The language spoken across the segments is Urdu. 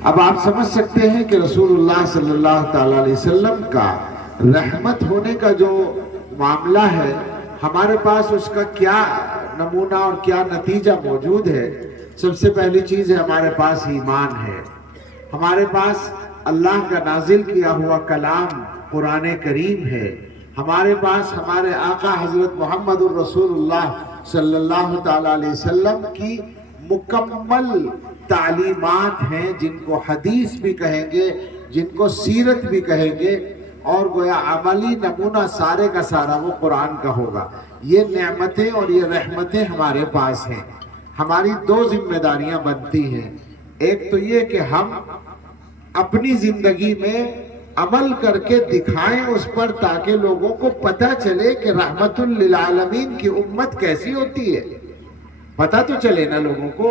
اب آپ سمجھ سکتے ہیں کہ رسول اللہ صلی اللہ تعالیٰ علیہ وسلم کا رحمت ہونے کا جو معاملہ ہے، ہمارے پاس اس کا کیا نمونہ اور کیا نتیجہ موجود ہے۔ سب سے پہلی چیز ہے ہمارے پاس ایمان ہے، ہمارے پاس اللہ کا نازل کیا ہوا کلام قرآن کریم ہے، ہمارے پاس ہمارے آقا حضرت محمد الرسول اللہ صلی اللہ تعالیٰ علیہ وسلم کی مکمل تعلیمات ہیں، جن کو حدیث بھی کہیں گے، جن کو سیرت بھی کہیں گے، اور گویا عملی نمونہ سارے کا سارا وہ قرآن کا ہوگا۔ یہ نعمتیں اور یہ رحمتیں ہمارے پاس ہیں۔ ہماری دو ذمہ داریاں بنتی ہیں، ایک تو یہ کہ ہم اپنی زندگی میں عمل کر کے دکھائیں اس پر، تاکہ لوگوں کو پتہ چلے کہ رحمت للعالمین کی امت کیسی ہوتی ہے۔ پتہ تو چلے نا لوگوں کو۔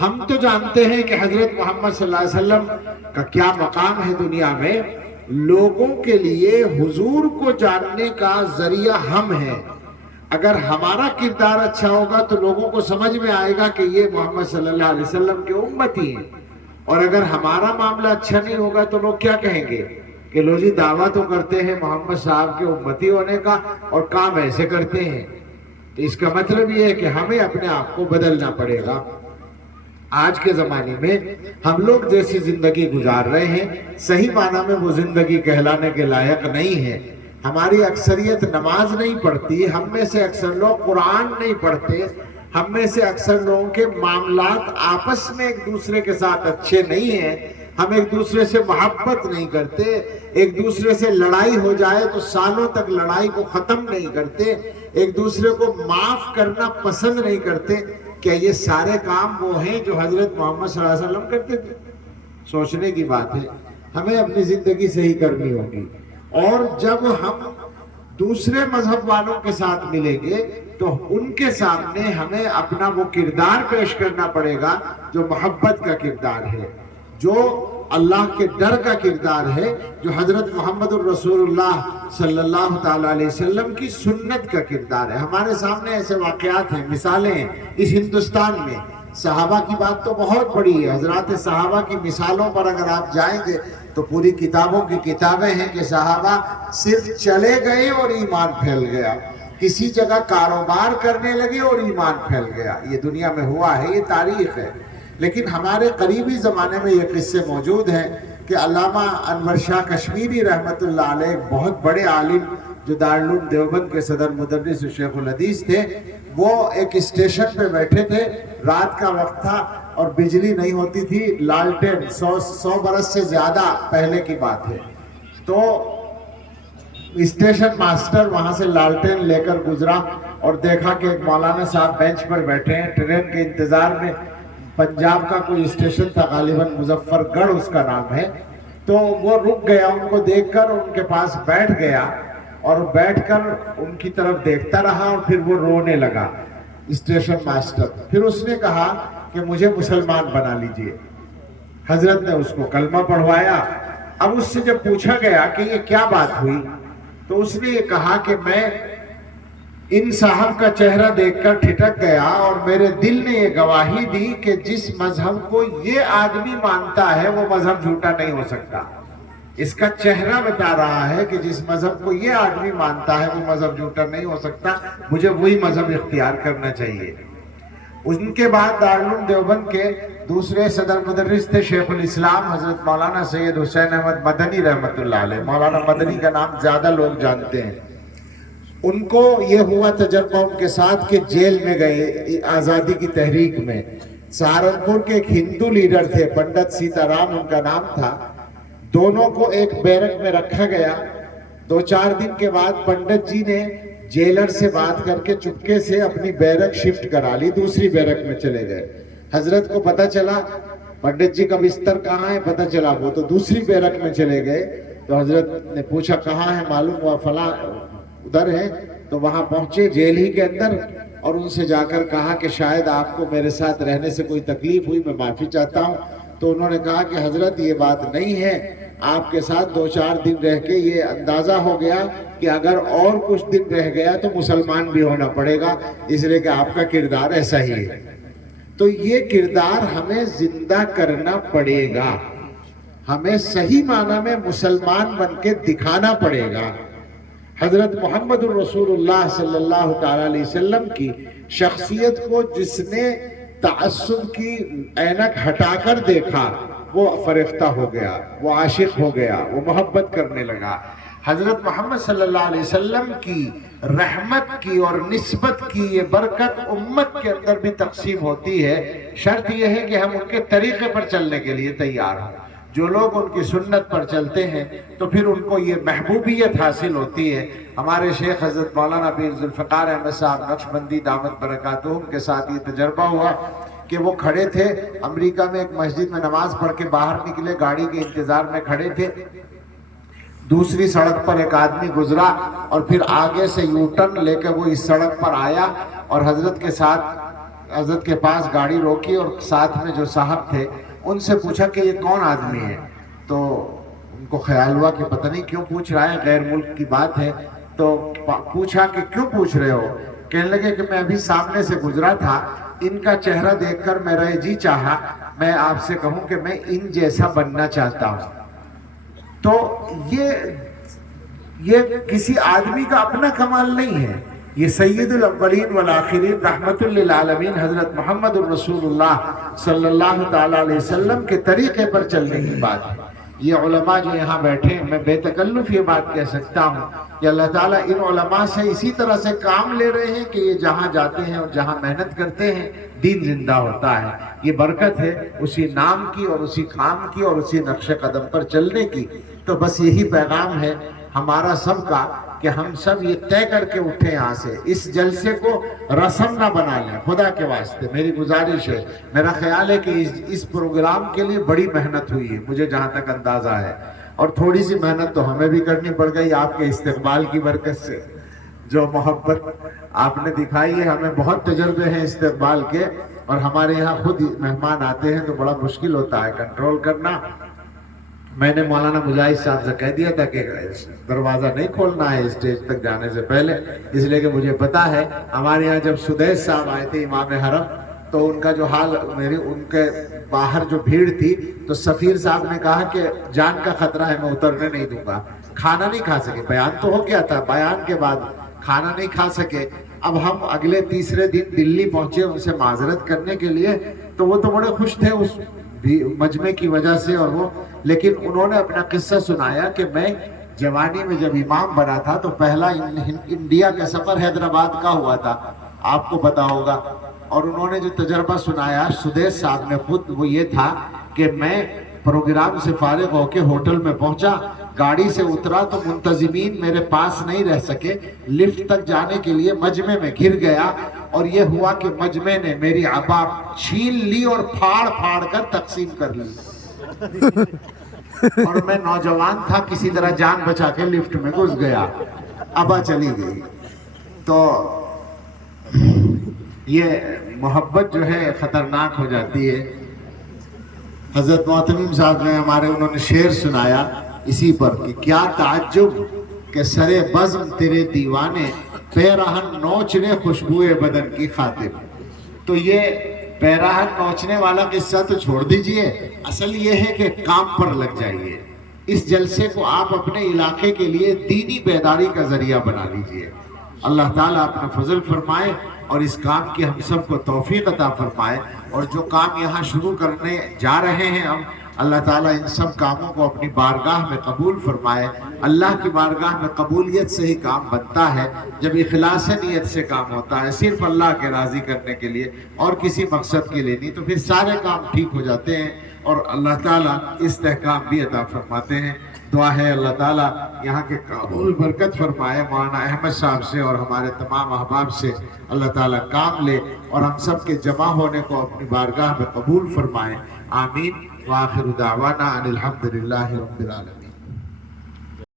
ہم تو جانتے ہیں کہ حضرت محمد صلی اللہ علیہ وسلم کا کیا مقام ہے دنیا میں، لوگوں کے لیے حضور کو جاننے کا ذریعہ ہم ہیں۔ اگر ہمارا کردار اچھا ہوگا تو لوگوں کو سمجھ میں آئے گا کہ یہ محمد صلی اللہ علیہ وسلم کے امتی ہیں، اور اگر ہمارا معاملہ اچھا نہیں ہوگا تو لوگ کیا کہیں گے کہ لو جی دعویٰ تو کرتے ہیں محمد صاحب کے امتی ہونے کا اور کام ایسے کرتے ہیں۔ تو اس کا مطلب یہ ہے کہ ہمیں اپنے آپ کو بدلنا پڑے گا۔ آج کے زمانے میں ہم لوگ جیسی زندگی گزار رہے ہیں، صحیح معنی میں وہ زندگی کہلانے کے لائق نہیں ہے۔ ہماری اکثریت نماز نہیں پڑھتی، ہم میں سے اکثر لوگ قرآن نہیں پڑھتے، ہم میں سے اکثر لوگوں کے معاملات آپس میں ایک دوسرے کے ساتھ اچھے نہیں ہیں، ہم ایک دوسرے سے محبت نہیں کرتے، ایک دوسرے سے لڑائی ہو جائے تو سالوں تک لڑائی کو ختم نہیں کرتے، ایک دوسرے کو معاف کرنا پسند نہیں کرتے۔ کیا یہ سارے کام وہ ہیں جو حضرت محمد صلی اللہ علیہ وسلم کرتے تھے؟ سوچنے کی بات ہے، ہمیں اپنی زندگی صحیح کرنی ہوگی، اور جب ہم دوسرے مذہب والوں کے ساتھ ملیں گے تو ان کے سامنے ہمیں اپنا وہ کردار پیش کرنا پڑے گا جو محبت کا کردار ہے، جو اللہ کے ڈر کا کردار ہے، جو حضرت محمد الرسول اللہ صلی اللہ تعالیٰ علیہ وسلم کی سنت کا کردار ہے۔ ہمارے سامنے ایسے واقعات ہیں، مثالیں ہیں اس ہندوستان میں۔ صحابہ کی بات تو بہت بڑی ہے، حضرات صحابہ کی مثالوں پر اگر آپ جائیں گے تو پوری کتابوں کی کتابیں ہیں کہ صحابہ صرف چلے گئے اور ایمان پھیل گیا، کسی جگہ کاروبار کرنے لگے اور ایمان پھیل گیا۔ یہ دنیا میں ہوا ہے، یہ تاریخ ہے۔ لیکن ہمارے قریبی زمانے میں یہ قصے موجود ہیں کہ علامہ انور شاہ کشمیری رحمت اللہ علیہ، بہت بڑے عالم جو دارالعلوم دیوبند کے صدر مدرس شیخ الحدیث تھے، وہ ایک اسٹیشن پہ بیٹھے تھے، رات کا وقت تھا اور بجلی نہیں ہوتی تھی، لالٹین 100 برس سے زیادہ پہلے کی بات ہے۔ تو اسٹیشن ماسٹر وہاں سے لالٹین لے کر گزرا اور دیکھا کہ ایک مولانا صاحب بینچ پر بیٹھے ہیں ٹرین کے انتظار میں۔ پنجاب کا کوئی اسٹیشن تھا، غالباً مظفر گڑھ اس کا نام ہے۔ تو وہ رک گیا، ان کو دیکھ کر ان کے پاس بیٹھ گیا اور بیٹھ کر ان کی طرف دیکھتا رہا، اور پھر وہ رونے لگا اسٹیشن ماسٹر۔ پھر اس نے کہا کہ مجھے مسلمان بنا لیجئے۔ حضرت نے اس کو کلمہ پڑھوایا۔ اب اس سے جب پوچھا گیا کہ یہ کیا بات ہوئی تو اس نے یہ کہا کہ میں ان صاحب کا چہرہ دیکھ کر ٹھٹک گیا اور میرے دل نے یہ گواہی دی کہ جس مذہب کو یہ آدمی مانتا ہے وہ مذہب جھوٹا نہیں ہو سکتا۔ اس کا چہرہ بتا رہا ہے کہ جس مذہب کو یہ آدمی مانتا ہے وہ مذہب جھوٹا نہیں ہو سکتا، مجھے وہی مذہب اختیار کرنا چاہیے۔ ان کے بعد دارالعلوم دیوبند کے دوسرے صدر مدرس تھے شیخ الاسلام حضرت مولانا سید حسین احمد مدنی رحمت اللہ علیہ۔ مولانا مدنی کا نام زیادہ لوگ جانتے ہیں۔ ان کو یہ ہوا تجربہ ان کے ساتھ کہ جیل میں گئے آزادی کی تحریک میں۔ سہارنپور کے ایک ہندو لیڈر تھے، پنڈت سیتا رام ان کا نام تھا۔ دونوں کو ایک بیرک میں رکھا گیا۔ 2-4 دن کے بعد پنڈت جی نے جیلر سے بات کر کے چپکے سے اپنی بیرک شفٹ کرا لی، دوسری بیرک میں چلے گئے۔ حضرت کو پتہ چلا پنڈت جی کا بستر کہاں ہے، پتہ چلا وہ تو دوسری بیرک میں چلے گئے۔ تو حضرت نے پوچھا کہاں ہے، معلوم ہوا فلاں ادھر ہے۔ تو وہاں پہنچے جیل ہی کے اندر اور ان سے جا کر کہا کہ شاید آپ کو میرے ساتھ رہنے سے کوئی تکلیف ہوئی، میں معافی چاہتا ہوں۔ تو انہوں نے کہا کہ حضرت یہ بات نہیں ہے، آپ کے ساتھ 2-4 دن رہ کے یہ اندازہ ہو گیا کہ اگر اور کچھ دن رہ گیا تو مسلمان بھی ہونا پڑے گا، اس لیے کہ آپ کا کردار ایسا ہی ہے۔ تو یہ کردار ہمیں زندہ کرنا پڑے گا۔ ہمیں صحیح معنی میں مسلمان بن کے دکھانا پڑے گا۔ حضرت محمد الرسول اللہ صلی اللہ تعالی علیہ وسلم کی شخصیت کو جس نے تعصب کی اینک ہٹا کر دیکھا وہ فرفتہ ہو گیا، وہ عاشق ہو گیا، وہ محبت کرنے لگا۔ حضرت محمد صلی اللہ علیہ وسلم کی رحمت کی اور نسبت کی یہ برکت امت کے اندر بھی تقسیم ہوتی ہے، شرط یہ ہے کہ ہم ان کے طریقے پر چلنے کے لیے تیار ہوں۔ جو لوگ ان کی سنت پر چلتے ہیں تو پھر ان کو یہ محبوبیت حاصل ہوتی ہے۔ ہمارے شیخ حضرت مولانا پیر ذوالفقار احمد صاحب نقشبندی دامت برکاتہم کے ساتھ یہ تجربہ ہوا کہ وہ کھڑے تھے امریکہ میں ایک مسجد میں نماز پڑھ کے باہر نکلے، گاڑی کے انتظار میں کھڑے تھے، دوسری سڑک پر ایک آدمی گزرا اور پھر آگے سے یو ٹرن لے کے وہ اس سڑک پر آیا اور حضرت کے پاس گاڑی روکی اور ساتھ میں جو صاحب تھے ان سے پوچھا کہ یہ کون آدمی ہے؟ تو ان کو خیال ہوا کہ پتہ نہیں کیوں پوچھ رہا ہے، غیر ملک کی بات ہے، تو پوچھا کہ کیوں پوچھ رہے ہو؟ کہنے لگے کہ میں ابھی سامنے سے گزرا تھا، ان کا چہرہ دیکھ کر میرا جی چاہا میں آپ سے کہوں کہ میں ان جیسا بننا چاہتا ہوں۔ تو یہ کسی آدمی کا اپنا کمال نہیں ہے، یہ سید الاولین والآخرین رحمت للعالمین حضرت محمد الرسول اللہ صلی اللہ تعالی علیہ وسلم کے طریقے پر چلنے کی بات ہے۔ یہ علماء جو یہاں بیٹھے ہیں، میں بے تکلف یہ بات کہہ سکتا ہوں کہ اللہ تعالیٰ ان علماء سے اسی طرح سے کام لے رہے ہیں کہ یہ جہاں جاتے ہیں اور جہاں محنت کرتے ہیں دین زندہ ہوتا ہے۔ یہ برکت ہے اسی نام کی اور اسی کام کی اور اسی نقش قدم پر چلنے کی۔ تو بس یہی پیغام ہے ہمارا سب کا کہ ہم سب یہ طے کر کے اٹھیں یہاں سے، اس جلسے کو رسم نہ بنا لیں۔ خدا کے واسطے میری گزارش ہے، میرا خیال ہے کہ اس پروگرام کے لیے بڑی محنت ہوئی ہے، مجھے جہاں تک اندازہ ہے، اور تھوڑی سی محنت تو ہمیں بھی کرنی پڑ گئی آپ کے استقبال کی برکت سے۔ جو محبت آپ نے دکھائی ہے، ہمیں بہت تجربے ہیں استقبال کے، اور ہمارے یہاں خود مہمان آتے ہیں تو بڑا مشکل ہوتا ہے کنٹرول کرنا۔ میں نے مولانا مجاہد صاحب سے کہہ دیا تھا کہ دروازہ نہیں کھولنا ہے اسٹیج تک جانے سے پہلے، اس لیے کہ مجھے پتا ہے ہمارے یہاں جب سدیس صاحب آئے تھے امام حرم تو ان کا جو حال ان کے باہر جو بھیڑ تھی تو سفیر صاحب نے کہا کہ جان کا خطرہ ہے، میں اترنے نہیں دوں گا۔ کھانا نہیں کھا سکے، بیان تو ہو گیا تھا، بیان کے بعد کھانا نہیں کھا سکے۔ اب ہم اگلے تیسرے دن دلی پہنچے ان سے معذرت کرنے کے لیے، تو وہ تو بڑے خوش تھے اس مجمع کی وجہ سے، اور وہ لیکن انہوں نے اپنا قصہ سنایا کہ میں جوانی میں جب امام بنا تھا تو پہلا انڈیا کا سفر حیدرآباد کا ہوا تھا، آپ کو پتا ہوگا، اور انہوں نے جو تجربہ سنایا سدیس صاحب نے خود، وہ یہ تھا کہ میں پروگرام سے فارغ ہو کے ہوٹل میں پہنچا، گاڑی سے اترا تو منتظمین میرے پاس نہیں رہ سکے، لفٹ تک جانے کے لیے مجمع میں گر گیا، اور یہ ہوا کہ مجمع نے میری عبا چھین لی اور پھاڑ پھاڑ کر تقسیم کر لی، اور میں نوجوان تھا، کسی طرح جان بچا کے لفٹ میں گھس گیا، عبا چلی گئی۔ تو یہ محبت جو ہے خطرناک ہو جاتی ہے۔ حضرت معتمیم صاحب نے انہوں نے شعر سنایا اسی پر کہ کیا تعجب کہ سرے بزم تیرے دیوانے، پیراہن نوچنے خوشبوئے بدن کی خاطر۔ تو یہ پیراہن نوچنے والا قصہ تو چھوڑ دیجئے، اصل یہ ہے کہ کام پر لگ جائیے۔ اس جلسے کو آپ اپنے علاقے کے لیے دینی بیداری کا ذریعہ بنا لیجئے۔ اللہ تعالیٰ اپنا فضل فرمائے اور اس کام کی ہم سب کو توفیق عطا فرمائے، اور جو کام یہاں شروع کرنے جا رہے ہیں ہم، اللہ تعالیٰ ان سب کاموں کو اپنی بارگاہ میں قبول فرمائے۔ اللہ کی بارگاہ میں قبولیت سے ہی کام بنتا ہے، جب اخلاص نیت سے کام ہوتا ہے، صرف اللہ کے راضی کرنے کے لیے اور کسی مقصد کے لیے نہیں، تو پھر سارے کام ٹھیک ہو جاتے ہیں اور اللہ تعالیٰ استحکام بھی عطا فرماتے ہیں۔ دعا ہے اللہ تعالیٰ یہاں کے قبول برکت فرمائے، مولانا احمد صاحب سے اور ہمارے تمام احباب سے اللہ تعالیٰ کام لے اور ہم سب کے جمع ہونے کو اپنی بارگاہ میں قبول فرمائے۔ آمین۔ وآخر دعوانا ان الحمد للہ رب العالمین۔